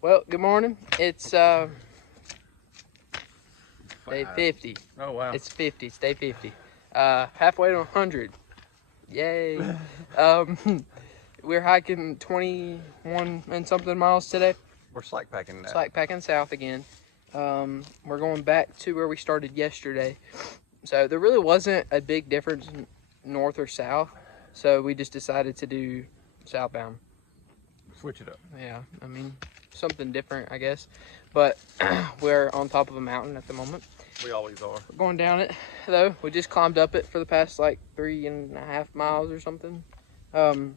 Well, good morning. It's day 50. Oh, wow. It's 50. It's day 50. Halfway to 100. Yay. We're hiking 21 and something miles today. We're slack packing that. Slack packing south again. We're going back to where we started yesterday. So there really wasn't a big difference north or south. So we just decided to do southbound. Switch it up. Yeah, I mean, something different, I guess. But we're on top of a mountain at the moment. We always are. We're going down it, though. We just climbed up it for the past, like, 3.5 miles or something. But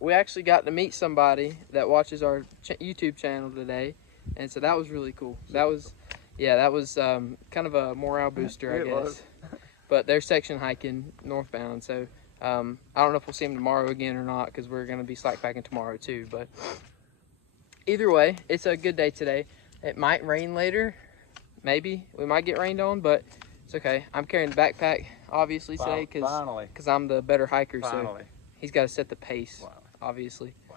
we actually got to meet somebody that watches our YouTube channel today. And so that was really cool. That was kind of a morale booster, I guess. But they're section hiking northbound, so I don't know if we'll see them tomorrow again or not, because we're going to be slack packing tomorrow too. But either way, it's a good day today. It might rain later. Maybe we might get rained on, but it's okay. I'm carrying the backpack obviously today because I'm the better hiker. So he's got to set the pace. Wow. Obviously. Wow.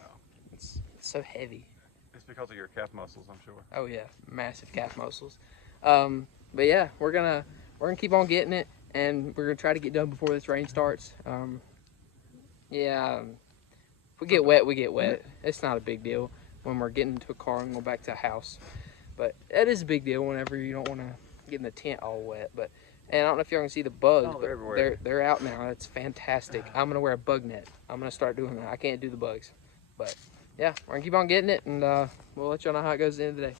It's so heavy. It's because of your calf muscles, I'm sure. Oh yeah, massive calf muscles. But yeah, we're gonna keep on getting it. And we're going to try to get done before this rain starts. If we get wet, we get wet. It's not a big deal when we're getting into a car and go back to a house. But it is a big deal whenever you don't want to get in the tent all wet. And I don't know if y'all can see the bugs, but they're out now. That's fantastic. I'm going to wear a bug net. I'm going to start doing that. I can't do the bugs. But yeah, we're going to keep on getting it, and we'll let y'all know how it goes at the end of the day.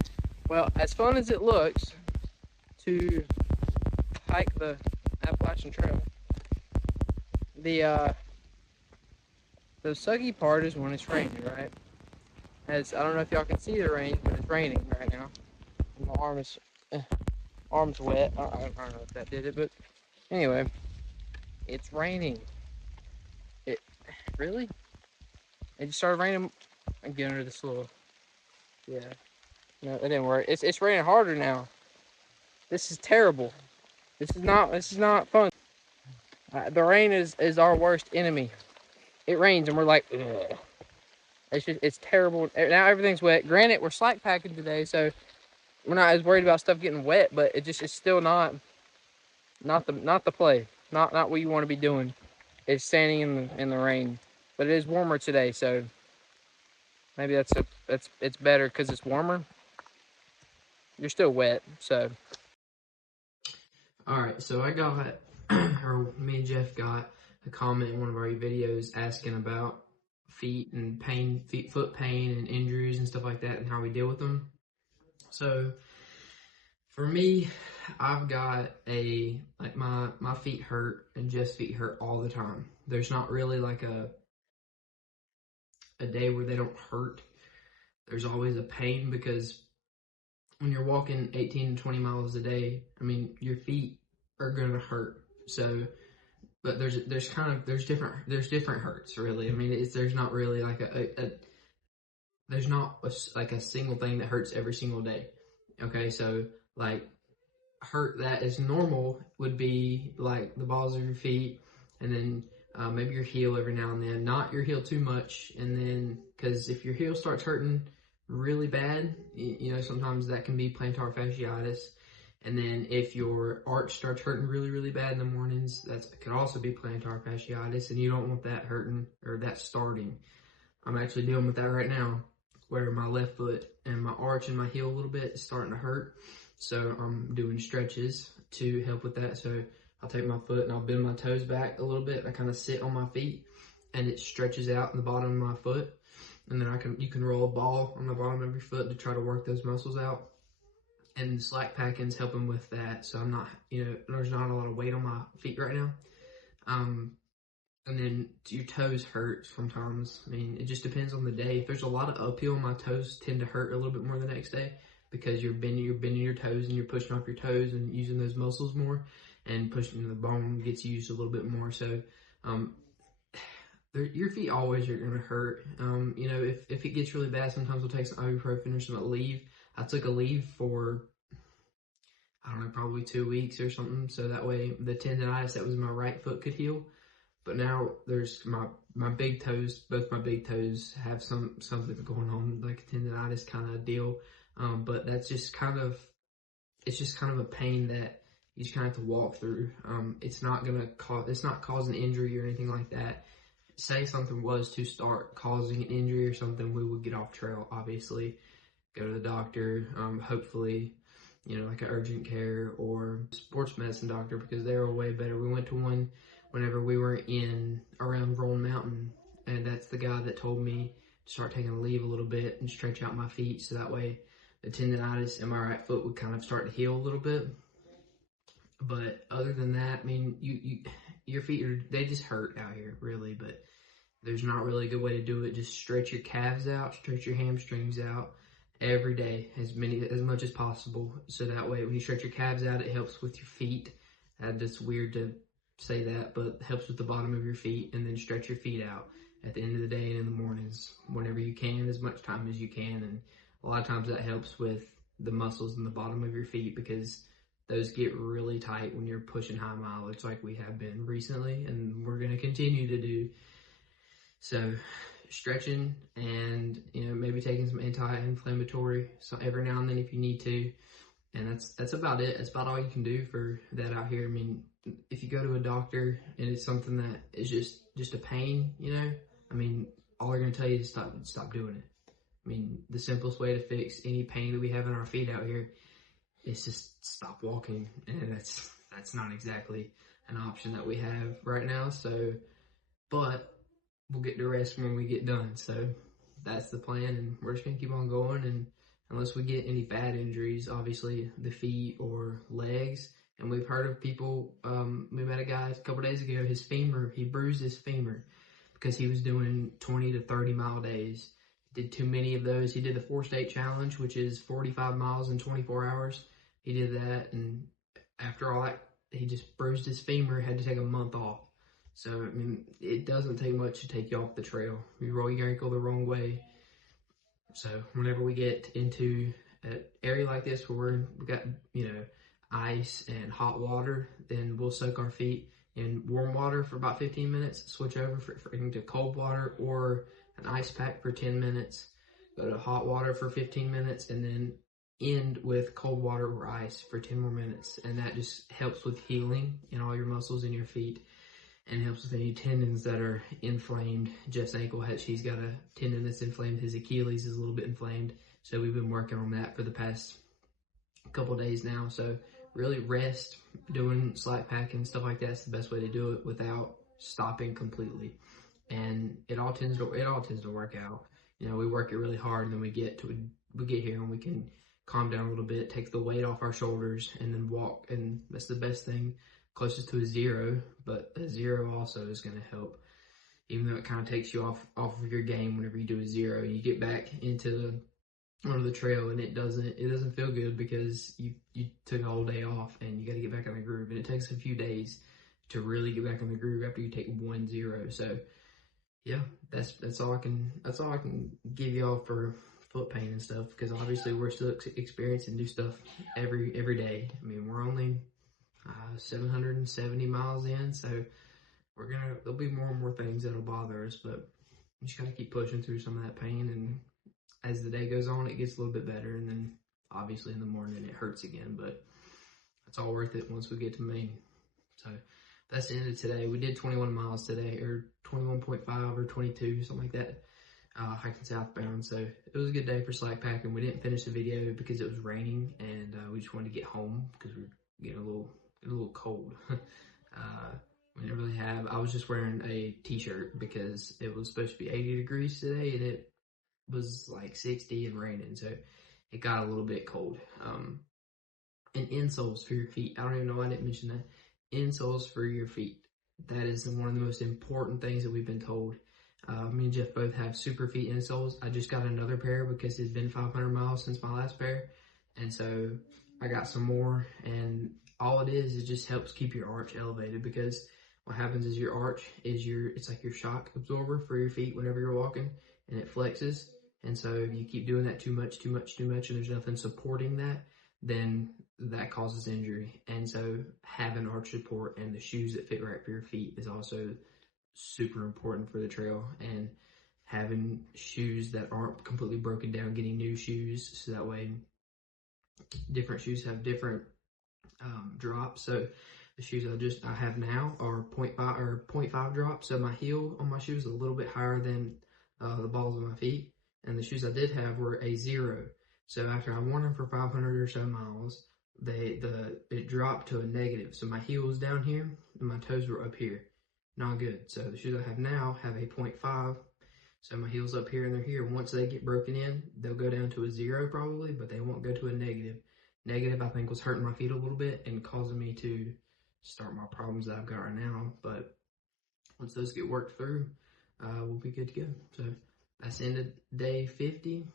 Well, as fun as it looks to hike the Appalachian Trail, the sucky part is when it's raining, right? I don't know if y'all can see the rain, but it's raining right now. And my arm's wet. I don't know if that did it, but anyway, it's raining. It really? It just started raining. I'm getting under this little. Yeah, no, it didn't work. It's raining harder now. This is terrible. This is not fun. The rain is our worst enemy. It rains and we're like, ugh. It's terrible. Now everything's wet. Granted, we're slack packing today, so we're not as worried about stuff getting wet. But it's still not the play. Not what you want to be doing. It's standing in the rain. But it is warmer today, so maybe it's better because it's warmer. You're still wet, so. All right, so I got, or me and Jeff got a comment in one of our videos asking about feet and pain, foot pain and injuries and stuff like that and how we deal with them. So for me, I've got my feet hurt and Jeff's feet hurt all the time. There's not really like a day where they don't hurt. There's always a pain because when you're walking 18 to 20 miles a day, I mean, your feet are going to hurt. So, but there's different hurts really. I mean, there's not really like there's not like a single thing that hurts every single day. Okay, so like hurt that is normal would be like the balls of your feet, and then maybe your heel every now and then. Not your heel too much, and then because if your heel starts hurting really bad, you know, sometimes that can be plantar fasciitis. And then if your arch starts hurting really, really bad in the mornings, that could also be plantar fasciitis, and you don't want that hurting or that starting. I'm actually dealing with that right now, where my left foot and my arch and my heel a little bit is starting to hurt. So I'm doing stretches to help with that. So I'll take my foot and I'll bend my toes back a little bit. I kind of sit on my feet and it stretches out in the bottom of my foot. And then you can roll a ball on the bottom of your foot to try to work those muscles out. And slack packing's helping with that. So I'm not, you know, there's not a lot of weight on my feet right now. And then your toes hurt sometimes. I mean, it just depends on the day. If there's a lot of uphill, my toes tend to hurt a little bit more the next day because you're bending your toes and you're pushing off your toes and using those muscles more, and pushing the bone gets used a little bit more. So, your feet always are going to hurt. You know, if it gets really bad, sometimes we'll take some ibuprofen or some Aleve. I took Aleve for, I don't know, probably 2 weeks or something. So that way the tendonitis that was in my right foot could heal. But now there's my my big toes, both my big toes have something going on, like a tendonitis kind of deal. But that's just kind of, it's just kind of a pain that you just kind of have to walk through. It's not causing injury or anything like that. Say something was to start causing an injury or something, we would get off trail, obviously, go to the doctor, hopefully, like an urgent care or sports medicine doctor, because they were way better. We went to one whenever we were around Roll Mountain, and that's the guy that told me to start taking a leave a little bit and stretch out my feet, so that way the tendonitis in my right foot would kind of start to heal a little bit. But other than that, I mean, your feet they just hurt out here, really, but there's not really a good way to do it. Just stretch your calves out, stretch your hamstrings out every day, as much as possible. So that way, when you stretch your calves out, it helps with your feet. That's weird to say that, but it helps with the bottom of your feet. And then stretch your feet out at the end of the day and in the mornings, whenever you can, as much time as you can. And a lot of times that helps with the muscles in the bottom of your feet, because those get really tight when you're pushing high mileage like we have been recently, and we're going to continue to do. So stretching and, maybe taking some anti-inflammatory every now and then if you need to. And that's about it. That's about all you can do for that out here. I mean, if you go to a doctor and it's something that is just a pain, I mean, all they're going to tell you is stop doing it. I mean, the simplest way to fix any pain that we have in our feet out here is just stop walking. And that's not exactly an option that we have right now. So, but we'll get to rest when we get done. So that's the plan, and we're just gonna keep on going. And unless we get any bad injuries, obviously the feet or legs. And we've heard of people, we met a guy a couple days ago, he bruised his femur because he was doing 20 to 30 mile days. Did too many of those. He did the 4-state challenge, which is 45 miles in 24 hours. He did that, and after all that, he just bruised his femur, had to take a month off. So, I mean, it doesn't take much to take you off the trail. You roll your ankle the wrong way. So, whenever we get into an area like this where we got, ice and hot water, then we'll soak our feet in warm water for about 15 minutes, switch over into cold water or an ice pack for 10 minutes, go to hot water for 15 minutes, and then end with cold water or ice for 10 more minutes. And that just helps with healing in all your muscles in your feet, and helps with any tendons that are inflamed. Jeff's ankle, she's got a tendon that's inflamed. His Achilles is a little bit inflamed. So we've been working on that for the past couple days now. So really rest, doing slack packing, stuff like that's the best way to do it without stopping completely. And it all tends to work out. We work it really hard, and then we get here and we can calm down a little bit, take the weight off our shoulders, and then walk. And that's the best thing, closest to a zero, but a zero also is going to help, even though it kind of takes you off of your game whenever you do a zero. You get back onto the trail, and it doesn't feel good because you took a whole day off, and you got to get back in the groove, and it takes a few days to really get back in the groove after you take 1-0. So yeah, that's all I can give y'all for foot pain and stuff, because obviously we're still experiencing new stuff every day. I mean, we're only 770 miles in, so there'll be more and more things that'll bother us, but you just gotta keep pushing through some of that pain. And as the day goes on, it gets a little bit better, and then obviously in the morning it hurts again, but it's all worth it once we get to Maine. So that's the end of today. We did 21 miles today, or 21.5 or 22, something like that, hiking southbound. So it was a good day for slack packing. We didn't finish the video because it was raining, and we just wanted to get home because we were getting a little cold. We didn't really have, I was just wearing a t-shirt because it was supposed to be 80 degrees today, and it was like 60 and raining, so it got a little bit cold. And insoles for your feet. I don't even know why I didn't mention that. Insoles for your feet. That is one of the most important things that we've been told. Me and Jeff both have super feet insoles. I just got another pair because it's been 500 miles since my last pair, and so I got some more. And all it is just helps keep your arch elevated, because what happens is your arch is it's like your shock absorber for your feet whenever you're walking, and it flexes. And so if you keep doing that too much, and there's nothing supporting that, then that causes injury. And so having arch support and the shoes that fit right for your feet is also super important for the trail, and having shoes that aren't completely broken down, getting new shoes, so that way different shoes have different drops. So the shoes I have now are 0.5 drop. So my heel on my shoe is a little bit higher than the balls of my feet. And the shoes I did have were a 0. So after I worn them for 500 or so miles, it dropped to a negative. So my heel was down here and my toes were up here. Not good. So the shoes I have now have a 0.5. So my heel's up here and they're here. Once they get broken in, they'll go down to a 0 probably, but they won't go to a negative. Negative, I think, was hurting my feet a little bit and causing me to start my problems that I've got right now. But once those get worked through, we'll be good to go. So that's the end of day 50,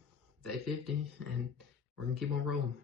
and we're going to keep on rolling.